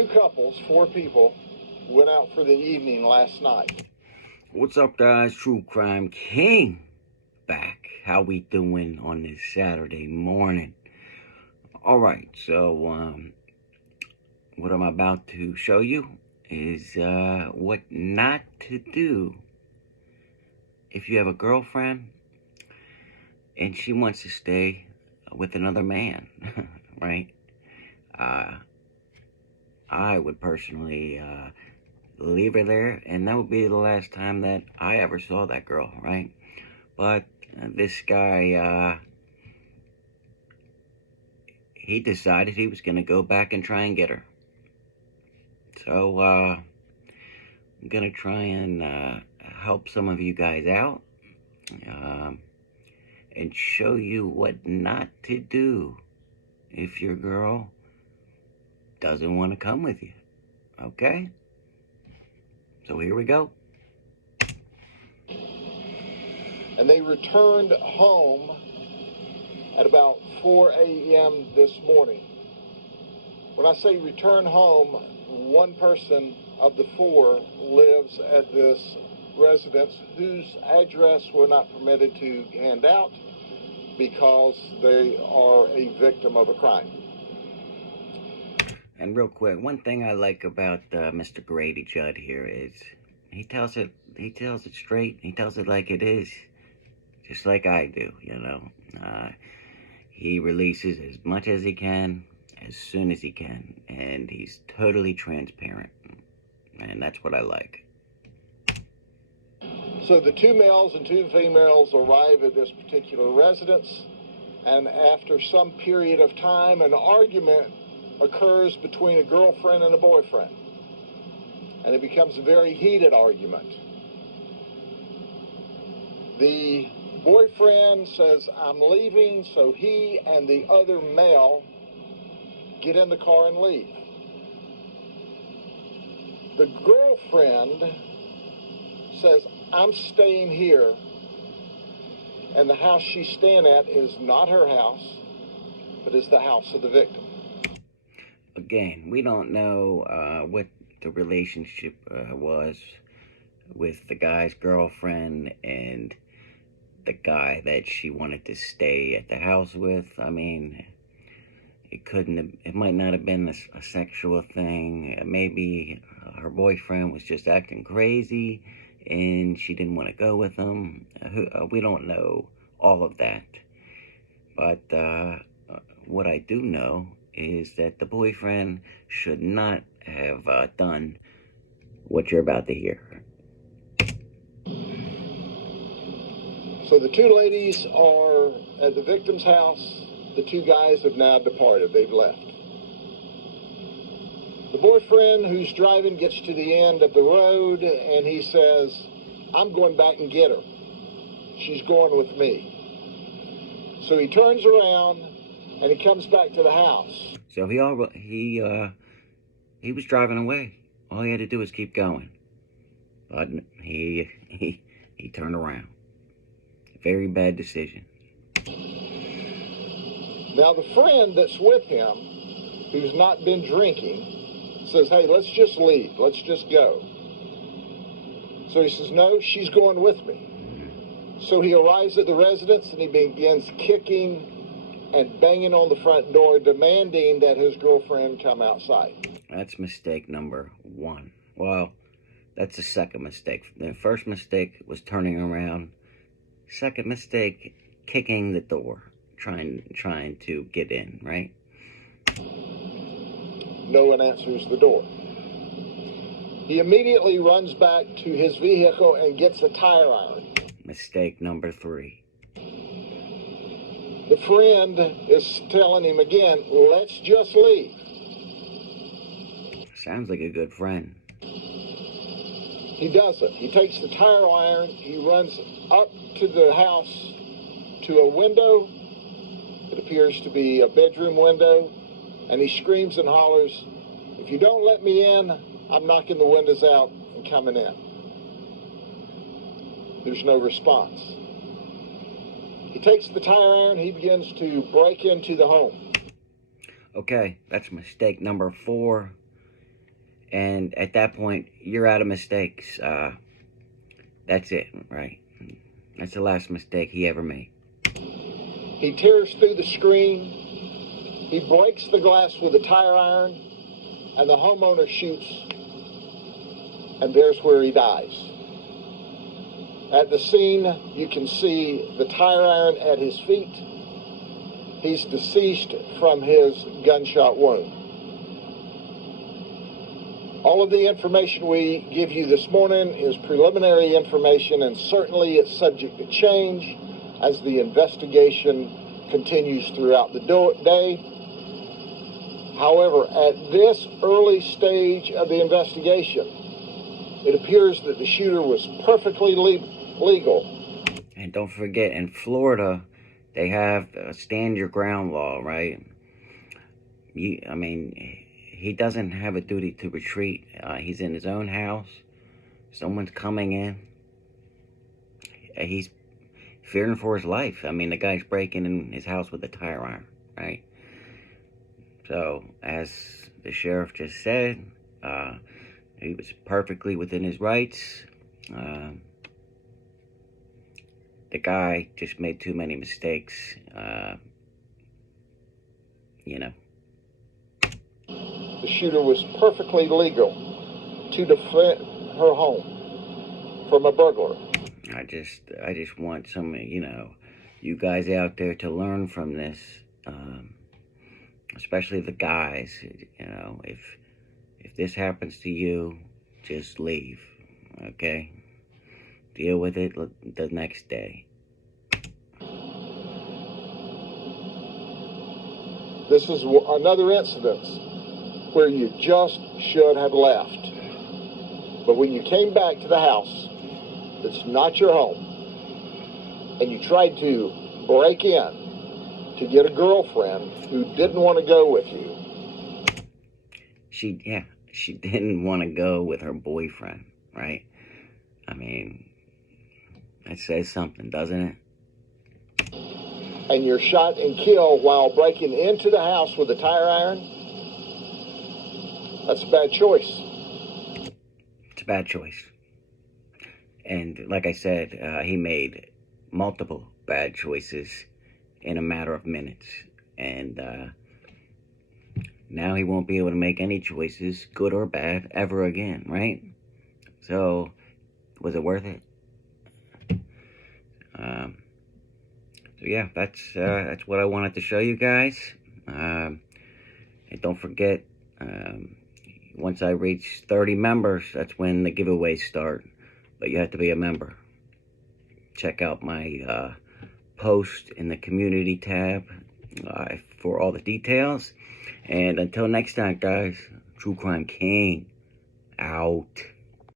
two couples, four people, went out for the evening last night. What's up, guys? True Crime King back. How we doing on this Saturday morning? All right, so what I'm about to show you is what not to do if you have a girlfriend and she wants to stay with another man, right? I would personally leave her there, and that would be the last time that I ever saw that girl, right? But this guy, he decided he was going to go back and try and get her. So I'm going to try and help some of you guys out and show you what not to do if your girl doesn't want to come with you, okay? So here we go. And they returned home at about 4 a.m. this morning. When I say return home, one person of the four lives at this residence whose address we're not permitted to hand out because they are a victim of a crime. And real quick, one thing I like about Mr. Grady Judd here is he tells it straight. He tells it like it is, just like I do, you know. He releases as much as he can, as soon as he can, and he's totally transparent, and that's what I like. So the two males and two females arrive at this particular residence, and after some period of time, an argument occurs between a girlfriend and a boyfriend, and it becomes a very heated argument. The boyfriend says, "I'm leaving," so he and the other male get in the car and leave. The girlfriend says, "I'm staying here," and the house she's staying at is not her house, but is the house of the victim. Again, we don't know what the relationship was with the guy's girlfriend and the guy that she wanted to stay at the house with. I mean, it might not have been a sexual thing. Maybe her boyfriend was just acting crazy and she didn't want to go with him. We don't know all of that. But what I do know is that the boyfriend should not have done what you're about to hear. So the two ladies are at the victim's house. The two guys have now departed. They've left. The boyfriend who's driving gets to the end of the road and he says, "I'm going back and get her. She's going with me." So he turns around and he comes back to the house. So he was driving away. All he had to do was keep going. But he turned around. Very bad decision. Now the friend that's with him, who's not been drinking, says, "Hey, let's just leave. Let's just go." So he says, "No, she's going with me." So he arrives at the residence and he begins kicking and banging on the front door, demanding that his girlfriend come outside. That's mistake number one. Well, that's the second mistake. The first mistake was turning around. Second mistake, kicking the door, trying to get in, right? No one answers the door. He immediately runs back to his vehicle and gets a tire iron. Mistake number three. The friend is telling him again, "Let's just leave." Sounds like a good friend. He doesn't. He takes the tire iron, he runs up to the house to a window. It appears to be a bedroom window, and he screams and hollers, "If you don't let me in, I'm knocking the windows out and coming in." There's no response. He takes the tire iron, he begins to break into the home. Okay, that's mistake number 4. And at that point, you're out of mistakes. That's it, right? That's the last mistake he ever made. He tears through the screen. He breaks the glass with a tire iron, and the homeowner shoots, and there's where he dies. At the scene, you can see the tire iron at his feet. He's deceased from his gunshot wound. All of the information we give you this morning is preliminary information, and certainly it's subject to change as the investigation continues throughout the day. However, at this early stage of the investigation, it appears that the shooter was perfectly legal. And don't forget, in Florida, they have a stand your ground law, right? He doesn't have a duty to retreat. He's in his own house. Someone's coming in. He's fearing for his life. The guy's breaking in his house with a tire iron, right? So, as the sheriff just said, he was perfectly within his rights. The guy just made too many mistakes, The shooter was perfectly legal to defend her home from a burglar. I just want some, you guys out there to learn from this, especially the guys. If this happens to you, just leave, okay? Deal with it the next day. This is another incident where you just should have left. But when you came back to the house, it's not your home, and you tried to break in to get a girlfriend who didn't want to go with you. She didn't want to go with her boyfriend, right? That says something, doesn't it? And you're shot and killed while breaking into the house with a tire iron. That's a bad choice. It's a bad choice. And like I said, he made multiple bad choices in a matter of minutes. And now he won't be able to make any choices, good or bad, ever again, right? So, was it worth it? So yeah, that's what I wanted to show you guys. And don't forget, once I reach 30 members, that's when the giveaways start. But you have to be a member. Check out my post in the community tab for all the details. And until next time, guys, True Crime King out.